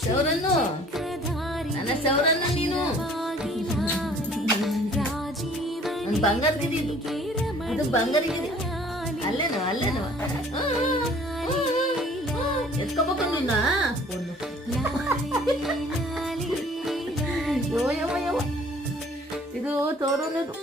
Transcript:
ಸೌರನ್ನು ನನ್ನ ಸೌರನ್ನು ನೀನು ಒಂದು ಬಂಗಾರದಿದ್ದು ಅದು ಬಂಗಾರಿಗಿದೆ ಅಲ್ಲೇನು ಅಲ್ಲೇನು ಎತ್ಕೋಬೇಕು ನಿನ್ನ ಯೋ ಯವ ಯವ ಇದು ತೋರೋನದು